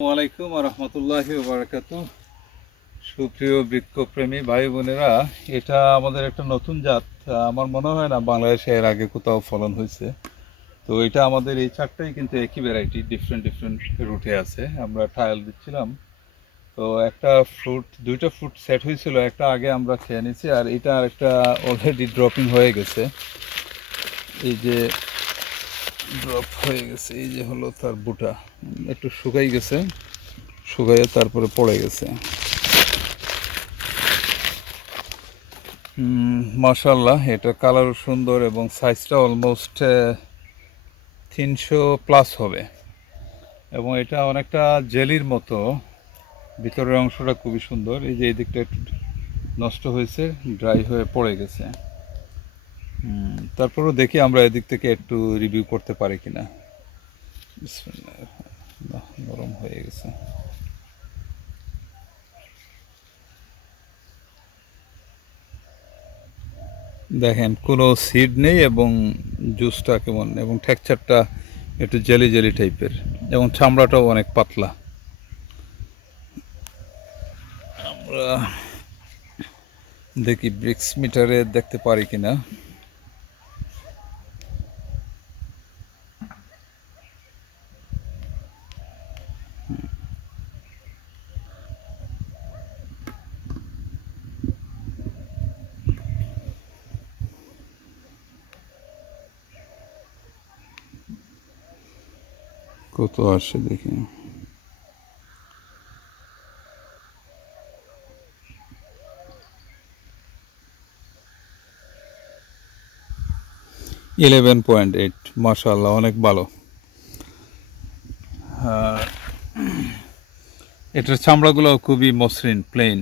ওয়ালাইকুম রহমতুল্লাহি ওবারাকাতু। সুপ্রিয় বৃক্ষপ্রেমী ভাই বোনেরা, এটা আমাদের একটা নতুন জাত। আমার মনে হয় না বাংলাদেশে এর আগে কোথাও ফলন হয়েছে। তো এটা আমাদের এই চারটাই কিন্তু একই ভ্যারাইটি, ডিফারেন্ট ডিফারেন্ট রুটে আছে। আমরা ট্রায়াল দিচ্ছিলাম। তো দুইটা ফ্রুট সেট হয়েছিল, একটা আগে আমরা খেয়ে নিয়েছি, আর এটা আরেকটা অলরেডি ড্রপিং হয়ে গেছে। এই যে ড্রপ হয়ে গেছে, এই যে হলো তার বুটা, একটু শুকাই গেছে, শুকাইয়ে তারপরে পড়ে গেছে। মাশাআল্লাহ, এটা কালারও সুন্দর এবং সাইজটা অলমোস্ট 300+ হবে, এবং এটা অনেকটা জেলির মতো। ভিতরের অংশটা খুবই সুন্দর। এই যে এই দিকটা একটু নষ্ট হয়েছে, ড্রাই হয়ে পড়ে গেছে। তারপরেও দেখি আমরা এদিক থেকে একটু রিভিউ করতে পারি কিনা। বিসমিল্লাহ, বাহ, নরম হয়ে গেছে। দেখেন, কোনো সিড নেই, এবং জুসটা কেমন, এবং টেক্সচারটা একটু জেলি জেলি টাইপের, এবং চামড়াটাও অনেক পাতলা। আমরা দেখি ব্রিক্স মিটারে দেখতে পারি কিনা। কত আসে দেখি। 11.8, মাশাআল্লাহ, অনেক ভালো। এটার চামড়াগুলো খুবই মসৃণ, প্লেন,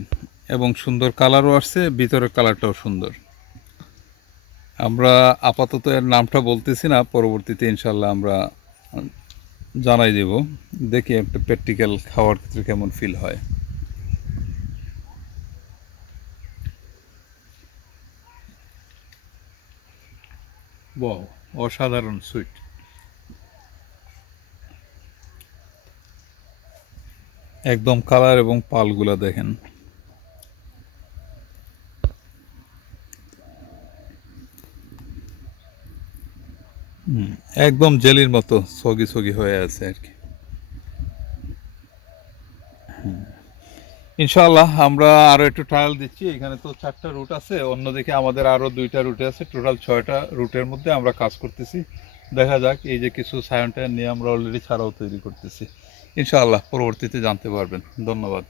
এবং সুন্দর কালারও আসছে, ভিতরের কালারটাও সুন্দর। আমরা আপাতত এর নামটা বলতেছি না, পরবর্তীতে ইনশাল্লাহ আমরা জানাই দেব। দেখি একটা প্র্যাকটিক্যাল খাওয়ার ক্ষেত্রে কেমন ফিল হয়। ওয়াও, অসাধারণ সুইট। একদম কালার এবং পালগুলা দেখেন। একদম জেলির মতো সগি সগি হয়ে আছে আর কি। ইনশাআল্লাহ আমরা আরও একটু ট্রায়াল দিচ্ছি। এখানে তো 4টা রুট আছে, অন্যদিকে আমাদের আরও 2টা রুটে আছে, টোটাল 6টা রুটের মধ্যে আমরা কাজ করতেছি। দেখা যাক, এই যে কিছু সায়নটা নিয়ে আমরা অলরেডি ছাড়াও তৈরি করতেছি। ইনশাআল্লাহ পরবর্তীতে জানতে পারবেন। ধন্যবাদ।